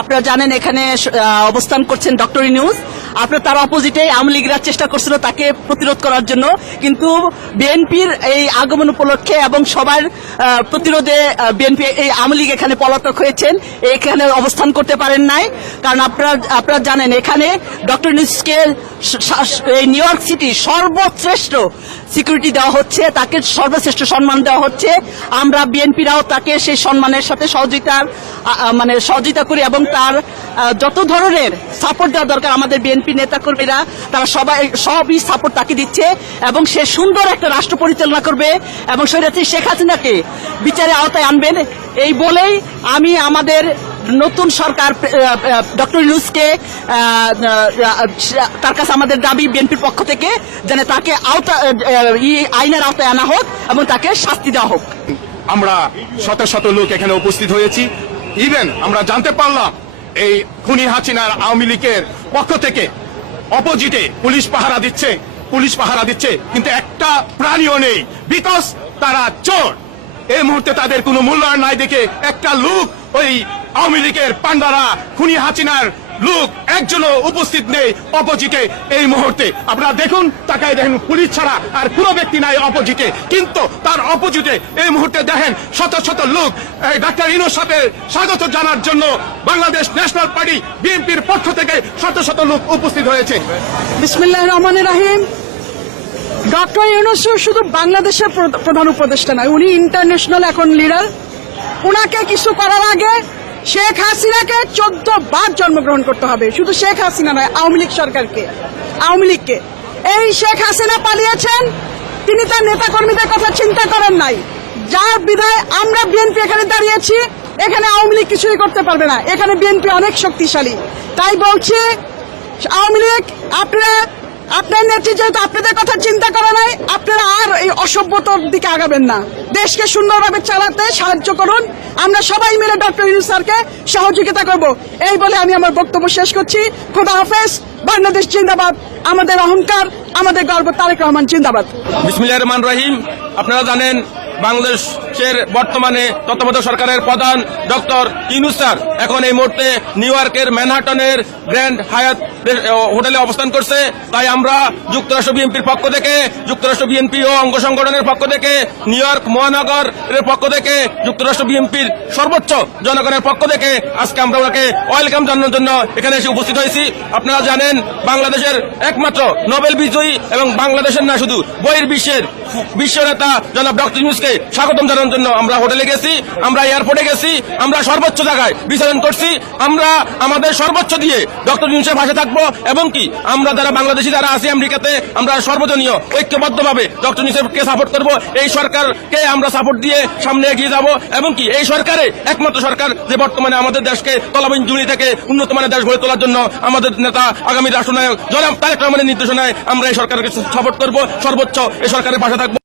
আপনারা জানেন এখানে অবস্থান করছেন ডক্টর নিউজ আপনার তার অপোজিটে আওয়ামী লীগরা চেষ্টা করছিল তাকে প্রতিরোধ করার জন্য। কিন্তু বিএনপির এই আগমন উপলক্ষে এবং সবার প্রতিরোধে বিএনপি এই আওয়ামী লীগ এখানে পলাতক হয়েছেন। এখানে অবস্থান করতে পারেন নাই। কারণ আপনারা আপনারা জানেন এখানে ডক্টর নিউজকে এই নিউ ইয়র্ক সিটি সর্বশ্রেষ্ঠ সিকিউরিটি দেওয়া হচ্ছে। তাকে সর্বশ্রেষ্ঠ সম্মান দেওয়া হচ্ছে। আমরা বিএনপিরাও তাকে সেই সম্মানের সাথে সহযোগিতার মানে সহযোগিতা করি এবং তার যত ধরনের সাপোর্ট দেওয়া দরকার আমাদের বিএনপি নেতাকর্মীরা, তারা সবাই, সবই সাপোর্ট তাকে দিচ্ছে এবং সে সুন্দর একটা রাষ্ট্র পরিচালনা করবে এবং সেটাতে শেখ হাসিনাকে বিচারে আওতায় আনবেন। এই বলেই আমি আমাদের নতুন সরকার ডক্টর ইউনুসকে তার কাছে আমাদের দাবি বিএনপির পক্ষ থেকে যেন তাকে আওতা আইনের আওতায় আনা হোক এবং তাকে শাস্তি দেওয়া হোক। আমরা শত শত লোক এখানে উপস্থিত হয়েছি। ইভেন আমরা জানতে পারলাম এই খুনি হাসিনার আওয়ামী লীগের পক্ষ থেকে অপোজিটে পুলিশ পাহারা দিচ্ছে, পুলিশ পাহারা দিচ্ছে, কিন্তু একটা প্রাণীও নেই। বিকজ তারা চোর। এই মুহূর্তে তাদের কোনো মূল্যায়ন নাই দেখে একটা লোক ওই আওয়ামী লীগের পান্ডারা খুনি হাসিনার লোক একজনও উপস্থিত নেই অপোজিটে এই মুহূর্তে। আপনারা দেখুন, তাকায় দেখেন, পুলিশ ছাড়া আর কোনো ব্যক্তি নাই অপোজিটে। কিন্তু তার অপোজিটে এই মুহূর্তে দেখেন শত শত লোক। ডাক্তার ইনোর সাথে স্বাগত জানার জন্য বাংলাদেশ ন্যাশনাল পার্টি, বিএনপির পক্ষ থেকে শত শত লোক উপস্থিত হয়েছে। বিসমিল্লাহ রহমান রাহিম। ডক্টর ইউনুস শুধু বাংলাদেশের প্র- প্রধান উপদেষ্টা নয়, উনি ইন্টারন্যাশনাল এখন লিডার ওনাকে কিছু করার আগে শেখ হাসিনাকে চোদ্দ বার জন্মগ্রহণ করতে হবে। শুধু শেখ হাসিনা নয়, আওয়ামী লীগ সরকারকে, আওয়ামী লীগকে। এই শেখ হাসিনা পালিয়েছেন, তিনি তার নেতাকর্মীদের কথা চিন্তা করেন নাই। যার বিধায় আমরা বিএনপি এখানে দাঁড়িয়েছি, এখানে আওয়ামী লীগ কিছুই করতে পারবে না। এখানে বিএনপি অনেক শক্তিশালী। তাই বলছি, আওয়ামী লীগ, আপনারা, আপনার নেত্রী যেহেতু আপনাদের কথা চিন্তা করে নাই, আপনারা অসভ্যতার দিকে আগাবেন না। দেশকে সুন্দরভাবে চালাতে সাহায্য করুন। আমরা সবাই মিলে ডক্টর ইউনুস স্যারকে সহযোগিতা করব। এই বলে আমি আমার বক্তব্য শেষ করছি। খোদা হাফেজ। বাংলাদেশ জিন্দাবাদ। আমাদের অহংকার, আমাদের গর্ব তারেক রহমান জিন্দাবাদ। রহমান রহিম। আপনারা জানেন বাংলাদেশের বর্তমানে তত্ত্বাবধায়ক সরকারের প্রধান ডক্টর ইনুস স্যার এখন এই মুহূর্তে নিউ ইয়র্কের ম্যানহাটনের গ্র্যান্ড হায়াত হোটেলে অবস্থান করছে। তাই আমরা যুক্তরাষ্ট্র বিএনপির পক্ষ থেকে, যুক্তরাষ্ট্র বিএনপি ও অঙ্গ সংগঠনের পক্ষ থেকে, নিউ ইয়র্ক মহানগরের পক্ষ থেকে, যুক্তরাষ্ট্র বিএনপির সর্বোচ্চ জনগণের পক্ষ থেকে আজকে আমরা ওনাকে ওয়েলকাম জানানোর জন্য এখানে এসে উপস্থিত হয়েছি। আপনারা জানেন বাংলাদেশের একমাত্র নোবেল বিজয়ী এবং বাংলাদেশের না শুধু বইয়ের বিশ্বের বিশ্ব নেতা জনাব ডক্টর ইউনুসকে স্বাগতম জানানোর জন্য আমরা হোটেলে গেছি, আমরা এয়ারপোর্টে গেছি, আমরা সর্বোচ্চ জায়গায় বিচরণ করছি। আমরা আমাদের সর্বোচ্চ দিয়ে ডক্টর ইউনুসের পাশে থাকব এবং কি, আমরা যারা বাংলাদেশি যারা আছি আমেরিকাতে, আমরা সর্বজনীয়, ঐক্যবদ্ধভাবে ডক্টর ইউনুসেফকে সাপোর্ট করব। এই সরকারকে আমরা সাপোর্ট দিয়ে সামনে এগিয়ে যাব এবং কি, এই সরকারে, একমাত্র সরকার যে বর্তমানে আমাদের দেশকে তলাবিন জুড়ি থেকে উন্নত মানের দেশ গড়ে তোলার জন্য আমাদের নেতা, আগামী রাষ্ট্রনায়ক জনাব তারেক রহমানের নির্দেশনায় আমরা এই সরকারকে সাপোর্ট করব। সর্বোচ্চ এই সরকারের পাশে থাকব।